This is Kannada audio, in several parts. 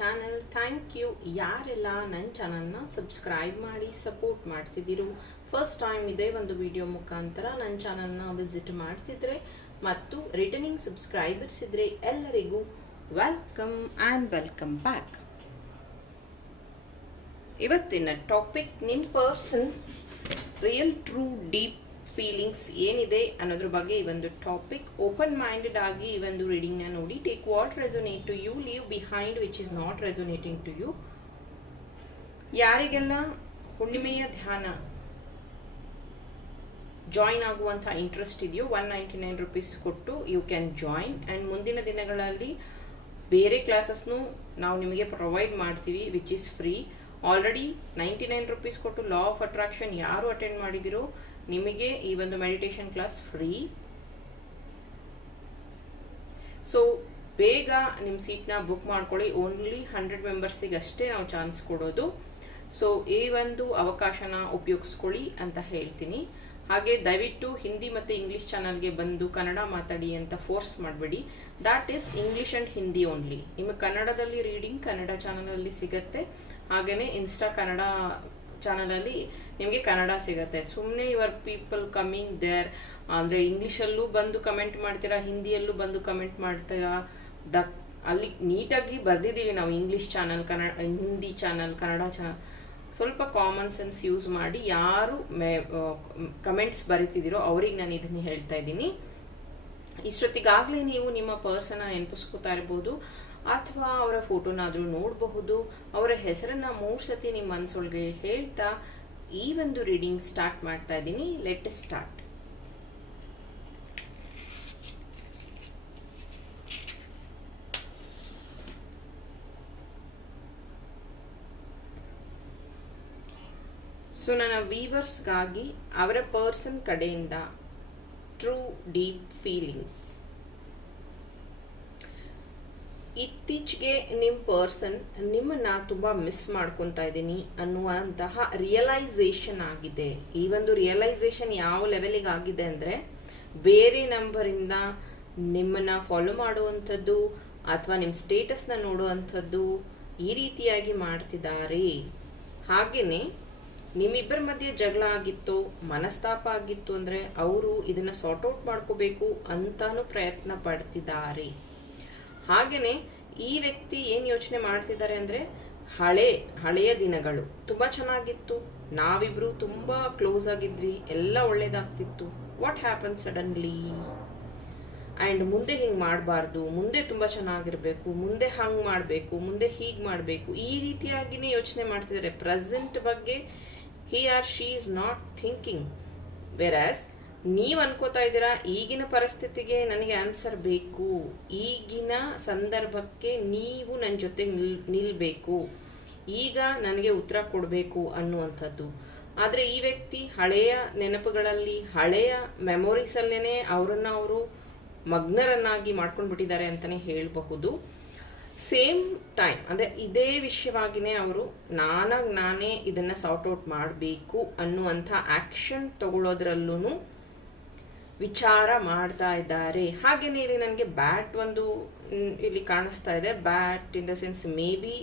ಚಾನಲ್ ಥ್ಯಾಂಕ್ ಯು ಯಾರೆಲ್ಲ ನನ್ನ ಚಾನಲ್ನ ಸಬ್ಸ್ಕ್ರೈಬ್ ಮಾಡಿ ಸಪೋರ್ಟ್ ಮಾಡ್ತಿದ್ದೀರು ಫಸ್ಟ್ ಟೈಮ್ ಇದೇ ಒಂದು ವಿಡಿಯೋ ಮುಖಾಂತರ ನನ್ನ ಚಾನಲ್ನ ವಿಸಿಟ್ ಮಾಡ್ತಿದ್ರೆ ಮತ್ತು ರಿಟರ್ನಿಂಗ್ ಸಬ್ಸ್ಕ್ರೈಬರ್ಸ್ ಇದ್ರೆ ಎಲ್ಲರಿಗೂ ವೆಲ್ಕಮ್ ಆ್ಯಂಡ್ ವೆಲ್ಕಮ್ ಬ್ಯಾಕ್ ಇವತ್ತಿನ ಟಾಪಿಕ್ ನಿಮ್ಮ person real true deep feelings ಏನಿದೆ ಅನ್ನೋದ್ರ ಬಗ್ಗೆ ಈ ಒಂದು ಟಾಪಿಕ್ ಓಪನ್ ಮೈಂಡೆಡ್ ಆಗಿ ಈ ಒಂದು ರೀಡಿಂಗ್ನ ನೋಡಿ. Take what resonate to you leave behind which is not resonating to you ಯಾರಿಗೆಲ್ಲ ಹುಣ್ಣಿಮೆಯ ಧ್ಯಾನ ಜಾಯಿನ್ ಆಗುವಂಥ ಇಂಟ್ರೆಸ್ಟ್ ಇದೆಯೋ ಒನ್ ನೈಂಟಿ ನೈನ್ ರುಪೀಸ್ ಕೊಟ್ಟು ಯು ಕ್ಯಾನ್ ಜಾಯಿನ್ ಆ್ಯಂಡ್ ಮುಂದಿನ ದಿನಗಳಲ್ಲಿ ಬೇರೆ ಕ್ಲಾಸಸ್ನು ನಾವು ನಿಮಗೆ ಪ್ರೊವೈಡ್ ಮಾಡ್ತೀವಿ which is free already ninety nine rupees ಕೊಟ್ಟು ಲಾ ಆಫ್ ಅಟ್ರಾಕ್ಷನ್ ಯಾರು ಅಟೆಂಡ್ ಮಾಡಿದಿರೋ, ನಿಮಗೆ ಈ ಒಂದು ಮೆಡಿಟೇಷನ್ ಕ್ಲಾಸ್ ಫ್ರೀ ಸೊ ಬೇಗ ನಿಮ್ಮ ಸೀಟ್ನ ಬುಕ್ ಮಾಡ್ಕೊಳ್ಳಿ. ಓನ್ಲಿ ಹಂಡ್ರೆಡ್ ಮೆಂಬರ್ಸಿಗೆ ಅಷ್ಟೇ ನಾವು ಚಾನ್ಸ್ ಕೊಡೋದು. ಸೊ ಈ ಒಂದು ಅವಕಾಶನ ಉಪಯೋಗಿಸ್ಕೊಳ್ಳಿ ಅಂತ ಹೇಳ್ತೀನಿ. ಹಾಗೆ ದಯವಿಟ್ಟು ಹಿಂದಿ ಮತ್ತು ಇಂಗ್ಲೀಷ್ ಚಾನಲ್ಗೆ ಬಂದು ಕನ್ನಡ ಮಾತಾಡಿ ಅಂತ ಫೋರ್ಸ್ ಮಾಡಬೇಡಿ. That is English and Hindi only ನಿಮಗೆ ಕನ್ನಡದಲ್ಲಿ ರೀಡಿಂಗ್ ಕನ್ನಡ ಚಾನಲಲ್ಲಿ ಸಿಗುತ್ತೆ. ಹಾಗೆಯೇ ಇನ್ಸ್ಟಾ ಕನ್ನಡ ಚಾನಲಲ್ಲಿ ನಿಮಗೆ ಕನ್ನಡ ಸಿಗುತ್ತೆ. ಸುಮ್ಮನೆ ಯುವರ್ ಪೀಪಲ್ ಕಮ್ಮಿಂಗ್ ದೇರ್ ಅಂದರೆ ಇಂಗ್ಲೀಷಲ್ಲೂ ಬಂದು ಕಮೆಂಟ್ ಮಾಡ್ತೀರಾ ಹಿಂದಿಯಲ್ಲೂ ಬಂದು ಕಮೆಂಟ್ ಮಾಡ್ತೀರಾ ದ ಅಲ್ಲಿ ನೀಟಾಗಿ ಬರೆದಿದ್ದೀವಿ ನಾವು English channel Kannada Hindi channel Kannada channel ಸ್ವಲ್ಪ ಕಾಮನ್ ಸೆನ್ಸ್ ಯೂಸ್ ಮಾಡಿ ಯಾರು ಮೇ ಕಮೆಂಟ್ಸ್ ಬರೀತಿದ್ದೀರೋ ಅವ್ರಿಗೆ ನಾನು ಇದನ್ನ ಹೇಳ್ತಾ ಇದ್ದೀನಿ. ಇಷ್ಟೊತ್ತಿಗಾಗಲೇ ನೀವು ನಿಮ್ಮ ಪರ್ಸನ್ನ ನೆನಪಿಸ್ಕೋತಾ ಇರ್ಬೋದು. ಅಥವಾ ಅವರ ಫೋಟೋನಾದರೂ ನೋಡಬಹುದು, ಅವರ ಹೆಸರನ್ನ ಮೂರು ಸತಿ ನಿಮ್ಮ ಮನಸ್ಸೊಳಗೆ ಹೇಳ್ತಾ ಈ ಒಂದು ರೀಡಿಂಗ್ ಸ್ಟಾರ್ಟ್ ಮಾಡ್ತಾ ಇದ್ದೀನಿ. ಲೆಟ್ ಸ್ಟಾರ್ಟ್ ಸೊ ನನ್ನ ವೀವರ್ಸ್ಗಾಗಿ ಅವರ ಪರ್ಸನ್ ಕಡೆಯಿಂದ ಟ್ರೂ ಡೀಪ್ ಫೀಲಿಂಗ್ಸ್ ಇತ್ತೀಚೆಗೆ ನಿಮ್ಮ ಪರ್ಸನ್ ನಿಮ್ಮನ್ನ ತುಂಬ ಮಿಸ್ ಮಾಡ್ಕೊತಾ ಇದ್ದೀನಿ ಅನ್ನುವಂತಹ ರಿಯಲೈಸೇಷನ್ ಆಗಿದೆ. ಈ ಒಂದು ರಿಯಲೈಸೇಷನ್ ಯಾವ ಲೆವೆಲಿಗೆ ಆಗಿದೆ ಅಂದ್ರೆ, ಬೇರೆ ನಂಬರಿಂದ ನಿಮ್ಮನ್ನ ಫಾಲೋ ಮಾಡುವಂಥದ್ದು ಅಥವಾ ನಿಮ್ಮ ಸ್ಟೇಟಸ್ನ ನೋಡುವಂಥದ್ದು ಈ ರೀತಿಯಾಗಿ ಮಾಡ್ತಿದ್ದಾರೆ. ಹಾಗೆಯೇ ನಿಮ್ಮಿಬ್ಬರ ಮಧ್ಯೆ ಜಗಳ ಆಗಿತ್ತು, ಮನಸ್ತಾಪ ಆಗಿತ್ತು ಅಂದ್ರೆ, ಅವರು ಇದನ್ನ ಸಾರ್ಟ್ ಔಟ್ ಮಾಡ್ಕೋಬೇಕು ಅಂತಾನು ಪ್ರಯತ್ನ ಪಡ್ತಿದ್ದಾರೆ. ಹಾಗೇನೆ ಈ ವ್ಯಕ್ತಿ ಏನು ಯೋಚನೆ ಮಾಡ್ತಿದ್ದಾರೆ ಅಂದ್ರೆ ಹಳೆ, ಹಳೆಯ ದಿನಗಳು ತುಂಬಾ ಚೆನ್ನಾಗಿತ್ತು. ನಾವಿಬ್ರು ತುಂಬಾ ಕ್ಲೋಸ್ ಆಗಿದ್ವಿ. ಎಲ್ಲ ಒಳ್ಳೇದಾಗ್ತಿತ್ತು. ವಾಟ್ ಹ್ಯಾಪನ್ ಸಡನ್ಲಿ ಆ್ಯಂಡ್ ಮುಂದೆ ಹಿಂಗೆ ಮಾಡಬಾರ್ದು. ಮುಂದೆ ತುಂಬ ಚೆನ್ನಾಗಿರಬೇಕು. ಮುಂದೆ ಹಂಗೆ ಮಾಡಬೇಕು. ಮುಂದೆ ಹೀಗೆ ಮಾಡಬೇಕು. ಈ ರೀತಿಯಾಗಿನೇ ಯೋಚನೆ ಮಾಡ್ತಿದ್ದಾರೆ. ಪ್ರೆಸೆಂಟ್ ಬಗ್ಗೆ he are she is not thinking whereas ನೀವು ಅನ್ಕೋತಾ ಇದ್ದೀರಾ ಈಗಿನ ಪರಿಸ್ಥಿತಿಗೆ ನನಗೆ ಆನ್ಸರ್ ಬೇಕು. ಈಗಿನ ಸಂದರ್ಭಕ್ಕೆ ನೀವು ನನ್ನ ಜೊತೆ ನಿಲ್ ನಿಲ್ಲಬೇಕು ಈಗ ನನಗೆ ಉತ್ತರ ಕೊಡಬೇಕು ಅನ್ನುವಂಥದ್ದು. ಆದರೆ ಈ ವ್ಯಕ್ತಿ ಹಳೆಯ ನೆನಪುಗಳಲ್ಲಿ, ಹಳೆಯ ಮೆಮೊರೀಸಲ್ಲೇ ಅವರನ್ನ ಅವರು ಮಗ್ನರನ್ನಾಗಿ ಮಾಡ್ಕೊಂಡ್ಬಿಟ್ಟಿದ್ದಾರೆ ಅಂತಲೇ ಹೇಳಬಹುದು. ಸೇಮ್ ಟೈಮ್, ಅಂದರೆ ಇದೇ ವಿಷಯವಾಗಿನೇ ಅವರು ನಾನಾಗಿ ನಾನೇ ಇದನ್ನು ಸಾರ್ಟ್ ಔಟ್ ಮಾಡಬೇಕು ಅನ್ನುವಂಥ ಆ್ಯಕ್ಷನ್ ತಗೊಳ್ಳೋದ್ರಲ್ಲೂ ವಿಚಾರ ಮಾಡ್ತಾ ಇದ್ದಾರೆ. ಹಾಗೇನೆ ಇಲ್ಲಿ ನನಗೆ ಬ್ಯಾಟ್ ಒಂದು ಇಲ್ಲಿ ಕಾಣಿಸ್ತಾ ಇದೆ. Bat in the sense may be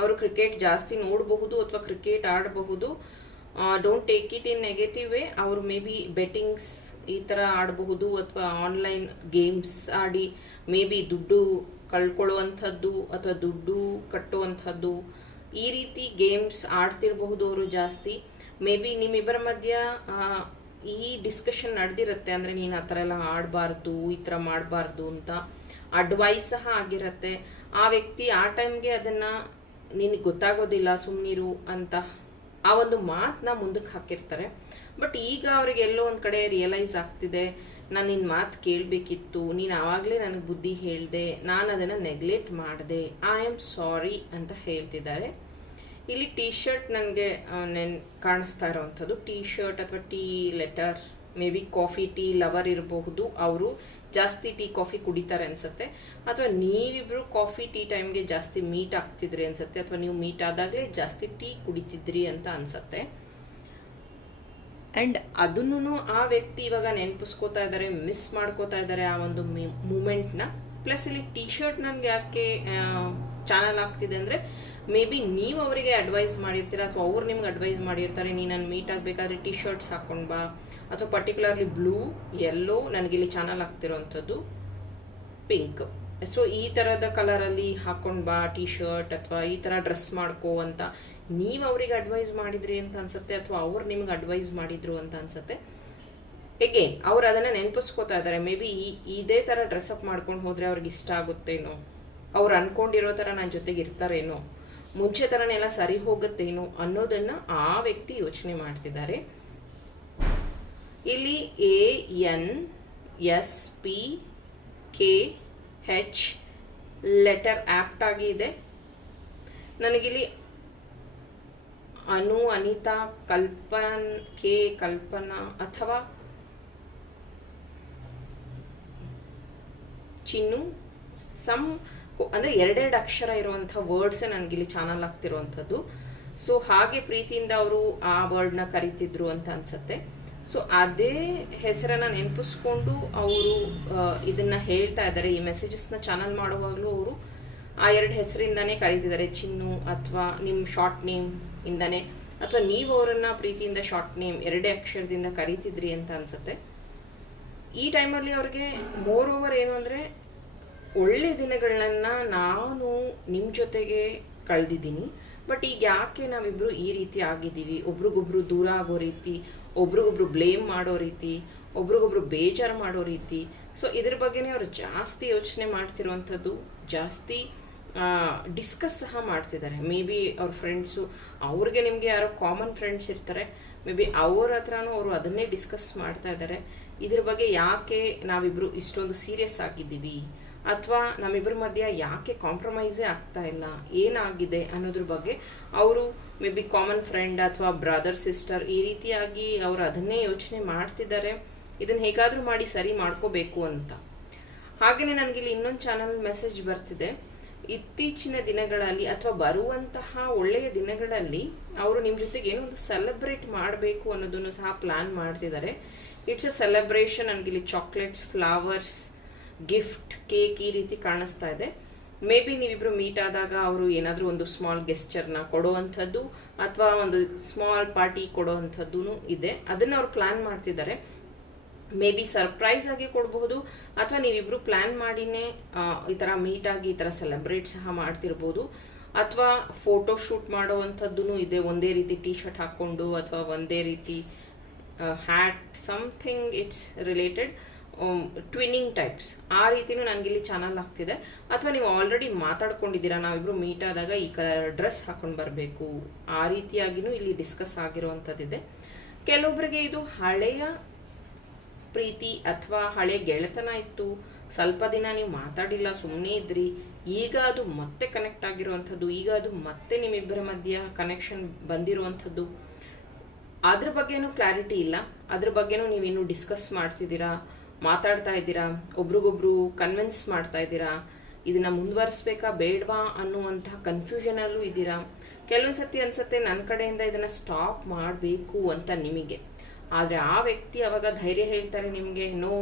ಅವರು ಕ್ರಿಕೆಟ್ ಜಾಸ್ತಿ ನೋಡಬಹುದು ಅಥವಾ ಕ್ರಿಕೆಟ್ ಆಡಬಹುದು. Don't take it in negative way ಅವರು ಮೇ ಬಿ ಬೆಟ್ಟಿಂಗ್ಸ್ ಈ ಥರ ಆಡಬಹುದು ಅಥವಾ ಆನ್ಲೈನ್ ಗೇಮ್ಸ್ ಆಡಿ ಮೇ ಬಿ ದುಡ್ಡು ಕಳ್ಕೊಳ್ಳುವಂಥದ್ದು ಅಥವಾ ದುಡ್ಡು ಕಟ್ಟುವಂಥದ್ದು. ಈ ರೀತಿ ಗೇಮ್ಸ್ ಆಡ್ತಿರಬಹುದು ಅವರು ಜಾಸ್ತಿ. ಮೇ ಬಿ ನಿಮ್ಮಿಬ್ಬರ ಮಧ್ಯ ಈ ಡಿಸ್ಕಷನ್ ನಡೆದಿರುತ್ತೆ ಅಂದರೆ ನೀನು ಆ ಥರ ಎಲ್ಲ ಆಡಬಾರ್ದು, ಈ ಥರ ಮಾಡಬಾರ್ದು ಅಂತ ಅಡ್ವೈಸ್ ಸಹ ಆಗಿರುತ್ತೆ. ಆ ವ್ಯಕ್ತಿ ಆ ಟೈಮ್ಗೆ ಅದನ್ನು ನಿನಗೆ ಗೊತ್ತಾಗೋದಿಲ್ಲ ಸುಮ್ಮನಿರು ಅಂತ ಆ ಒಂದು ಮಾತನ್ನ ಮುಂದಕ್ಕೆ ಹಾಕಿರ್ತಾರೆ. ಬಟ್ ಈಗ ಅವ್ರಿಗೆ ಎಲ್ಲೋ ಒಂದು ಕಡೆ ರಿಯಲೈಸ್ ಆಗ್ತಿದೆ, ನಾನು ನಿನ್ನ ಮಾತು ಕೇಳಬೇಕಿತ್ತು, ನೀನು ಆವಾಗಲೇ ನನಗೆ ಬುದ್ಧಿ ಹೇಳಿದೆ, ನಾನು ಅದನ್ನು ನೆಗ್ಲೆಕ್ಟ್ ಮಾಡಿದೆ ಐ ಆಮ್ ಸಾರಿ ಅಂತ ಹೇಳ್ತಿದ್ದಾರೆ. ಇಲ್ಲಿ ಟೀ ಶರ್ಟ್ ನನಗೆ ನೆನ್, ಕಾಣಿಸ್ತಾ ಇರೋವಂಥದ್ದು. ಟೀ ಶರ್ಟ್ ಅಥವಾ T letter may be coffee tea lover ಇರಬಹುದು. ಅವರು ಜಾಸ್ತಿ ಟೀ ಕಾಫಿ ಕುಡಿತಾರೆ ಅನ್ಸುತ್ತೆ. ಅಥವಾ ನೀವಿಬ್ರು ಕಾಫಿ ಟೀ ಟೈಮ್ಗೆ ಜಾಸ್ತಿ ಮೀಟ್ ಆಗ್ತಿದ್ರಿ ಅನ್ಸುತ್ತೆ. ಅಥವಾ ನೀವು ಮೀಟ್ ಆದಾಗಲೇ ಜಾಸ್ತಿ ಟೀ ಕುಡಿತಿದ್ರಿ ಅಂತ ಅನ್ಸುತ್ತೆ. ಆ್ಯಂಡ್ ಅದನ್ನು ಆ ವ್ಯಕ್ತಿ ಇವಾಗ ನೆನಪಿಸ್ಕೋತಾ ಇದ್ದಾರೆ ಮಿಸ್ ಮಾಡ್ಕೋತಾ ಇದ್ದಾರೆ ಆ ಒಂದು ಮೂಮೆಂಟ್ನ ಪ್ಲಸ್ ಇಲ್ಲಿ ಟೀ ಶರ್ಟ್ ನನಗೆ ಯಾಕೆ ಚಾನಲ್ ಆಗ್ತಿದೆ ಅಂದರೆ ಮೇ ಬಿ ನೀವು ಅವರಿಗೆ ಅಡ್ವೈಸ್ ಮಾಡಿರ್ತೀರ ಅಥವಾ ಅವ್ರು ನಿಮ್ಗೆ ಅಡ್ವೈಸ್ ಮಾಡಿರ್ತಾರೆ, ನೀ ನಾನು ಮೀಟ್ ಆಗಬೇಕಾದ್ರೆ ಟಿ ಶರ್ಟ್ಸ್ ಹಾಕೊಂಡು ಬಾ. ಅಥವಾ ಪರ್ಟಿಕ್ಯುಲರ್ಲಿ ಬ್ಲೂ ಯೆಲ್ಲೋ ಇಲ್ಲಿ ಚಾನಲ್ ಆಗ್ತಿರೋವಂಥದ್ದು ಪಿಂಕ್ ಸೊ ಈ ಥರದ ಕಲರಲ್ಲಿ ಹಾಕೊಂಡು ಬಾ ಟಿ ಶರ್ಟ್ ಅಥವಾ ಈ ಥರ ಡ್ರೆಸ್ ಮಾಡ್ಕೋ ಅಂತ ನೀವು ಅವ್ರಿಗೆ ಅಡ್ವೈಸ್ ಮಾಡಿದ್ರಿ ಅಂತ ಅನ್ಸುತ್ತೆ ಅಥವಾ ಅವ್ರು ನಿಮ್ಗೆ ಅಡ್ವೈಸ್ ಮಾಡಿದ್ರು ಅಂತ ಅನ್ಸುತ್ತೆ? ಎಗೇನ್ ಅವ್ರು ಅದನ್ನು ನೆನಪಿಸ್ಕೋತಾ ಇದ್ದಾರೆ ಮೇ ಬಿ ಇದೇ ಥರ ಡ್ರೆಸ್ ಅಪ್ ಮಾಡ್ಕೊಂಡು ಹೋದರೆ ಅವ್ರಿಗೆ ಇಷ್ಟ ಆಗುತ್ತೇನೋ? ಅವ್ರು ಅನ್ಕೊಂಡಿರೋ ಥರ ನನ್ನ ಜೊತೆಗೆ ಇರ್ತಾರೇನೋ? ಮುಂಚೆ ಥರನೆಲ್ಲ ಸರಿ ಹೋಗುತ್ತೇನೋ ಅನ್ನೋದನ್ನ ಆ ವ್ಯಕ್ತಿ ಯೋಚನೆ ಮಾಡ್ತಿದ್ದಾರೆ. ಇಲ್ಲಿ A, N, S, P, K, H letter opt ಆಗಿ ಇದೆ. ನನಗಿಲ್ಲಿ ಅನು, ಅನಿತಾ, ಕಲ್ಪನ್, ಕೆ, ಕಲ್ಪನಾ ಅಥವಾ ಚಿನ್ನು ಸಮ್ ಅಂದ್ರೆ ಎರಡೆರಡು ಅಕ್ಷರ ಇರುವಂಥ ವರ್ಡ್ಸೇ ನನಗಿಲ್ಲಿ ಚಾನಲ್ ಆಗ್ತಿರುವಂಥದ್ದು. ಸೊ ಹಾಗೆ ಪ್ರೀತಿಯಿಂದ ಅವರು ಆ ವರ್ಡ್ನ ಕರಿತಿದ್ರು ಅಂತ ಅನ್ಸತ್ತೆ. ಸೊ ಅದೇ ಹೆಸರನ್ನ ನೆನಪಿಸ್ಕೊಂಡು ಅವರು ಇದನ್ನ ಹೇಳ್ತಾ ಇದ್ದಾರೆ. ಈ ಮೆಸೇಜಸ್ನ ಚಾನಲ್ ಮಾಡುವಾಗಲೂ ಅವರು ಆ ಎರಡು ಹೆಸರಿಂದಾನೇ ಕರೀತಿದ್ದಾರೆ. ಚಿನ್ನು ಅಥವಾ ನಿಮ್ಮ ಶಾರ್ಟ್ ನೇಮ್ ಇಂದಾನೆ. ಅಥವಾ ನೀವು ಅವರನ್ನ ಪ್ರೀತಿಯಿಂದ ಶಾರ್ಟ್ ನೇಮ್ ಎರಡೇ ಅಕ್ಷರದಿಂದ ಕರೀತಿದ್ರಿ ಅಂತ ಅನ್ಸುತ್ತೆ. ಈ ಟೈಮಲ್ಲಿ ಅವ್ರಿಗೆ ಮೋರ್ ಓವರ್ ಏನು ಅಂದರೆ ಒಳ್ಳೆ ದಿನಗಳನ್ನ ನಾನು ನಿಮ್ಮ ಜೊತೆಗೆ ಕಳೆದಿದ್ದೀನಿ. ಬಟ್ ಈಗ ಯಾಕೆ ನಾವಿಬ್ರು ಈ ರೀತಿ ಆಗಿದ್ದೀವಿ? ಒಬ್ರಿಗೊಬ್ರು ದೂರ ಆಗೋ ರೀತಿ, ಒಬ್ರಿಗೊಬ್ರು ಬ್ಲೇಮ್ ಮಾಡೋ ರೀತಿ, ಒಬ್ರಿಗೊಬ್ರು ಬೇಜಾರು ಮಾಡೋ ರೀತಿ. ಸೊ ಇದ್ರ ಬಗ್ಗೆನೇ ಅವ್ರು ಜಾಸ್ತಿ ಯೋಚನೆ ಮಾಡ್ತಿರುವಂಥದ್ದು ಜಾಸ್ತಿ ಡಿಸ್ಕಸ್ ಸಹ ಮಾಡ್ತಿದ್ದಾರೆ. ಮೇ ಬಿ ಅವ್ರ ಫ್ರೆಂಡ್ಸು ಅವ್ರಿಗೆ ನಿಮಗೆ ಯಾರೋ ಕಾಮನ್ ಫ್ರೆಂಡ್ಸ್ ಇರ್ತಾರೆ. ಮೇ ಬಿ ಅವ್ರ ಹತ್ರನೂ ಅವರು ಅದನ್ನೇ ಡಿಸ್ಕಸ್ ಮಾಡ್ತಾ ಇದ್ದಾರೆ. ಇದ್ರ ಬಗ್ಗೆ ಯಾಕೆ ನಾವಿಬ್ರು ಇಷ್ಟೊಂದು ಸೀರಿಯಸ್ ಆಗಿದ್ದೀವಿ? ಅಥವಾ ನಮ್ಮಿಬ್ಬರ ಮಧ್ಯ ಯಾಕೆ ಕಾಂಪ್ರಮೈಸೇ ಆಗ್ತಾ ಇಲ್ಲ? ಏನಾಗಿದೆ ಅನ್ನೋದ್ರ ಬಗ್ಗೆ ಅವರು ಮೇ ಬಿ ಕಾಮನ್ ಫ್ರೆಂಡ್ ಅಥವಾ ಬ್ರದರ್ ಸಿಸ್ಟರ್ ಈ ರೀತಿಯಾಗಿ ಅವರು ಅದನ್ನೇ ಯೋಚನೆ ಮಾಡ್ತಿದ್ದಾರೆ. ಇದನ್ನ ಹೇಗಾದರೂ ಮಾಡಿ ಸರಿ ಮಾಡ್ಕೋಬೇಕು ಅಂತ. ಹಾಗೆಯೇ ಇಲ್ಲಿ ಇನ್ನೊಂದು ಚಾನಲ್ ಮೆಸೇಜ್ ಬರ್ತಿದೆ. ಇತ್ತೀಚಿನ ದಿನಗಳಲ್ಲಿ ಅಥವಾ ಬರುವಂತಹ ಒಳ್ಳೆಯ ದಿನಗಳಲ್ಲಿ ಅವರು ನಿಮ್ಮ ಜೊತೆಗೆ ಏನೋ ಒಂದು ಸೆಲೆಬ್ರೇಟ್ ಮಾಡಬೇಕು ಅನ್ನೋದನ್ನು ಸಹ ಪ್ಲಾನ್ ಮಾಡ್ತಿದ್ದಾರೆ. ಇಟ್ಸ್ ಅ ಸೆಲೆಬ್ರೇಷನ್ ನನಗಿಲ್ಲಿ ಚಾಕ್ಲೇಟ್ಸ್ ಫ್ಲವರ್ಸ್ ಗಿಫ್ಟ್ ಕೇಕ್ ಈ ರೀತಿ ಕಾಣಿಸ್ತಾ ಇದೆ. ಮೇ ಬಿ ನೀವಿಬ್ರು ಮೀಟ್ ಆದಾಗ ಅವರು ಏನಾದರೂ ಒಂದು ಸ್ಮಾಲ್ ಗೆಸ್ಚರ್ನ ಕೊಡುವಂಥದ್ದು ಅಥವಾ ಒಂದು ಸ್ಮಾಲ್ ಪಾರ್ಟಿ ಕೊಡುವಂಥದ್ದು ಇದೆ. ಅದನ್ನು ಅವ್ರು ಪ್ಲಾನ್ ಮಾಡ್ತಿದ್ದಾರೆ. ಮೇ ಬಿ ಸರ್ಪ್ರೈಸ್ ಆಗಿ ಕೊಡಬಹುದು ಅಥವಾ ನೀವಿಬ್ರು ಪ್ಲಾನ್ ಮಾಡಿನೇ ಈ ಥರ ಮೀಟ್ ಆಗಿ ಈ ಥರ ಸೆಲೆಬ್ರೇಟ್ ಸಹ ಮಾಡ್ತಿರ್ಬೋದು. ಅಥವಾ ಫೋಟೋ ಶೂಟ್ ಮಾಡುವಂಥದ್ದು ಇದೆ. ಒಂದೇ ರೀತಿ ಟಿ ಶರ್ಟ್ ಹಾಕ್ಕೊಂಡು ಅಥವಾ ಒಂದೇ ರೀತಿ hat something it's related twinning types ಆ ರೀತಿನೂ ನನಗಿಲ್ಲಿ ಚಾನಲ್ ಆಗ್ತಿದೆ. ಅಥವಾ ನೀವು ಆಲ್ರೆಡಿ ಮಾತಾಡ್ಕೊಂಡಿದ್ದೀರಾ, ನಾವಿಬ್ರು ಮೀಟ್ ಆದಾಗ ಈ ಕಲರ್ ಡ್ರೆಸ್ ಹಾಕೊಂಡು ಬರಬೇಕು. ಆ ರೀತಿಯಾಗಿನೂ ಇಲ್ಲಿ ಡಿಸ್ಕಸ್ ಆಗಿರುವಂಥದ್ದಿದೆ. ಕೆಲವೊಬ್ಬರಿಗೆ ಇದು ಹಳೆಯ ಪ್ರೀತಿ ಅಥವಾ ಹಳೆ ಗೆಳೆತನ ಇತ್ತು. ಸ್ವಲ್ಪ ದಿನ ನೀವು ಮಾತಾಡಿಲ್ಲ ಸುಮ್ಮನೆ ಇದ್ರಿ. ಈಗ ಅದು ಮತ್ತೆ ಕನೆಕ್ಟ್ ಆಗಿರುವಂಥದ್ದು. ಈಗ ಅದು ಮತ್ತೆ ನಿಮ್ಮಿಬ್ಬರ ಮಧ್ಯ ಕನೆಕ್ಷನ್ ಬಂದಿರುವಂಥದ್ದು. ಅದ್ರ ಬಗ್ಗೆನೂ ಕ್ಲಾರಿಟಿ ಇಲ್ಲ. ಅದ್ರ ಬಗ್ಗೆನೂ ನೀವೇನು ಡಿಸ್ಕಸ್ ಮಾಡ್ತಿದ್ದೀರಾ? ಮಾತಾಡ್ತಾ ಇದ್ದೀರಾ? ಒಬ್ರಿಗೊಬ್ರು ಕನ್ವಿನ್ಸ್ ಮಾಡ್ತಾ ಇದ್ದೀರಾ? ಇದನ್ನ ಮುಂದುವರಿಸ್ಬೇಕಾ, ಬೇಡವಾ ಅನ್ನುವಂಥ ಕನ್ಫ್ಯೂಷನಲ್ಲೂ ಇದ್ದೀರಾ? ಕೆಲವೊಂದ್ಸತಿ ಅನ್ಸತ್ತೆ ನನ್ನ ಕಡೆಯಿಂದ ಇದನ್ನ ಸ್ಟಾಪ್ ಮಾಡಬೇಕು ಅಂತ ನಿಮಗೆ. ಆದರೆ ಆ ವ್ಯಕ್ತಿ ಅವಾಗ ಧೈರ್ಯ ಹೇಳ್ತಾರೆ ನಿಮಗೆ, ನೋ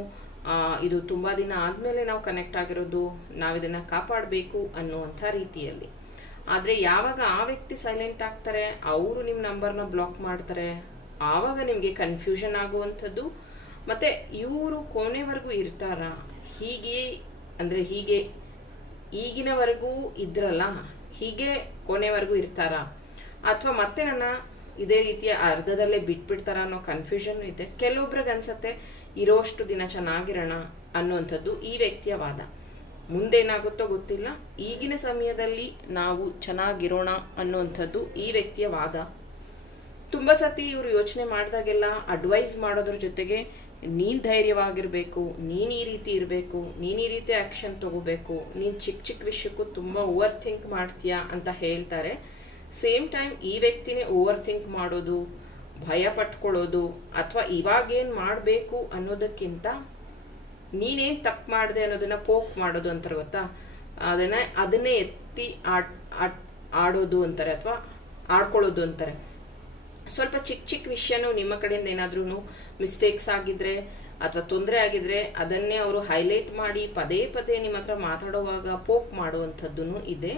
ಇದು ತುಂಬ ದಿನ ಆದಮೇಲೆ ನಾವು ಕನೆಕ್ಟ್ ಆಗಿರೋದು ನಾವು ಇದನ್ನು ಕಾಪಾಡಬೇಕು ಅನ್ನುವಂಥ ರೀತಿಯಲ್ಲಿ. ಆದರೆ ಯಾವಾಗ ಆ ವ್ಯಕ್ತಿ ಸೈಲೆಂಟ್ ಆಗ್ತಾರೆ, ಅವರು ನಿಮ್ಮ ನಂಬರ್ನ ಬ್ಲಾಕ್ ಮಾಡ್ತಾರೆ, ಆವಾಗ ನಿಮಗೆ ಕನ್ಫ್ಯೂಷನ್ ಆಗುವಂಥದ್ದು. ಮತ್ತೆ ಇವರು ಕೊನೆವರೆಗೂ ಇರ್ತಾರ? ಹೀಗೆ, ಅಂದರೆ ಹೀಗೆ ಈಗಿನವರೆಗೂ ಇದ್ರಲ್ಲ, ಹೀಗೆ ಕೊನೆವರೆಗೂ ಇರ್ತಾರ? ಅಥವಾ ಮತ್ತೆ ನನ್ನ ಇದೇ ರೀತಿಯ ಅರ್ಧದಲ್ಲೇ ಬಿಟ್ಬಿಡ್ತಾರ ಅನ್ನೋ ಕನ್ಫ್ಯೂಷನ್ ಇದೆ. ಕೆಲವೊಬ್ರಿಗೆ ಅನ್ಸತ್ತೆ, ಇರೋಷ್ಟು ದಿನ ಚೆನ್ನಾಗಿರೋಣ ಅನ್ನುವಂಥದ್ದು ಈ ವ್ಯಕ್ತಿಯ ವಾದ. ಮುಂದೇನಾಗುತ್ತೋ ಗೊತ್ತಿಲ್ಲ. ಈಗಿನ ಸಮಯದಲ್ಲಿ ನಾವು ಚೆನ್ನಾಗಿರೋಣ ಅನ್ನುವಂಥದ್ದು ಈ ವ್ಯಕ್ತಿಯ ವಾದ. ತುಂಬ ಸತಿ ಇವರು ಯೋಚನೆ ಮಾಡಿದಾಗೆಲ್ಲ ಅಡ್ವೈಸ್ ಮಾಡೋದ್ರ ಜೊತೆಗೆ ನೀನ್ ಧೈರ್ಯವಾಗಿರ್ಬೇಕು, ನೀನ್ ಈ ರೀತಿ ಇರಬೇಕು, ನೀನ್ ಈ ರೀತಿ ಆಕ್ಷನ್ ತಗೋಬೇಕು, ನೀನ್ ಚಿಕ್ಕ ಚಿಕ್ಕ ವಿಷಯಕ್ಕೂ ತುಂಬಾ ಓವರ್ ಥಿಂಕ್ ಮಾಡ್ತೀಯಾ ಅಂತ ಹೇಳ್ತಾರೆ. ಸೇಮ್ ಟೈಮ್ ಈ ವ್ಯಕ್ತಿನೇ ಓವರ್ ಥಿಂಕ್ ಮಾಡೋದು, ಭಯ ಪಟ್ಕೊಳ್ಳೋದು, ಅಥವಾ ಇವಾಗೇನ್ ಮಾಡಬೇಕು ಅನ್ನೋದಕ್ಕಿಂತ ನೀನೇನ್ ತಪ್ಪು ಮಾಡಿದೆ ಅನ್ನೋದನ್ನ ಪೋಕ್ ಮಾಡೋದು ಅಂತಾರೆ ಗೊತ್ತಾ? ಅದನ್ನ, ಅದನ್ನೇ ಎತ್ತಿ ಆಡ್, ಆಡೋದು ಅಂತಾರೆ ಅಥವಾ ಆಡ್ಕೊಳ್ಳೋದು ಅಂತಾರೆ. ಸ್ವಲ್ಪ ಚಿಕ್ಕ ಚಿಕ್ಕ ವಿಷಯನೂ ನಿಮ್ಮ ಕಡೆಯಿಂದ ಏನಾದ್ರೂ ಮಿಸ್ಟೇಕ್ಸ್ ಆಗಿದ್ರೆ ಅಥವಾ ತೊಂದರೆ ಆಗಿದ್ರೆ ಅದನ್ನೇ ಅವರು ಹೈಲೈಟ್ ಮಾಡಿ ಪದೇ ಪದೇ ನಿಮ್ಮ ಹತ್ರ ಮಾತಾಡುವಾಗ ಪೋಪ್ ಮಾಡುವಂಥದ್ದು ಇದೆ.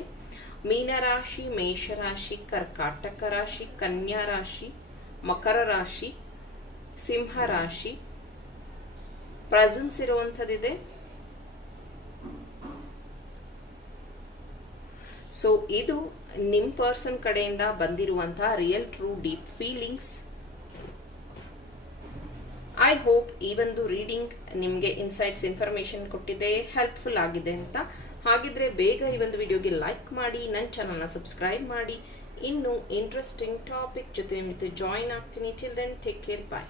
ಮೀನರಾಶಿ, ಮೇಷರಾಶಿ, ಕರ್ಕಾಟಕ ರಾಶಿ, ಕನ್ಯಾ ರಾಶಿ, ಮಕರ ರಾಶಿ, ಸಿಂಹ ರಾಶಿ ಪ್ರೆಸೆನ್ಸ್ ಇರುವಂಥದ್ದಿದೆ. ಸೊ ಇದು ನಿಮ್ಮ ಪರ್ಸನ್ ಕಡೆಯಿಂದ ಬಂದಿರುವಂತಹ real true deep feelings I hope ಈ ಒಂದು ರೀಡಿಂಗ್ ನಿಮಗೆ ಇನ್ಸೈಟ್ಸ್ ಇನ್ಫಾರ್ಮೇಶನ್ ಕೊಟ್ಟಿದೆ ಹೆಲ್ಪ್ಫುಲ್ ಆಗಿದೆ ಅಂತ. ಹಾಗಿದ್ರೆ ಬೇಗ ಈ ಒಂದು ವಿಡಿಯೋಗೆ ಲೈಕ್ ಮಾಡಿ ನನ್ನ ಚಾನಲ್ನ ಸಬ್ಸ್ಕ್ರೈಬ್ ಮಾಡಿ. ಇನ್ನು ಇಂಟ್ರೆಸ್ಟಿಂಗ್ ಟಾಪಿಕ್ ಜೊತೆ ಮತ್ತೆ ಜಾಯಿನ್ ಆಗ್ತೀನಿ. Till then take care bye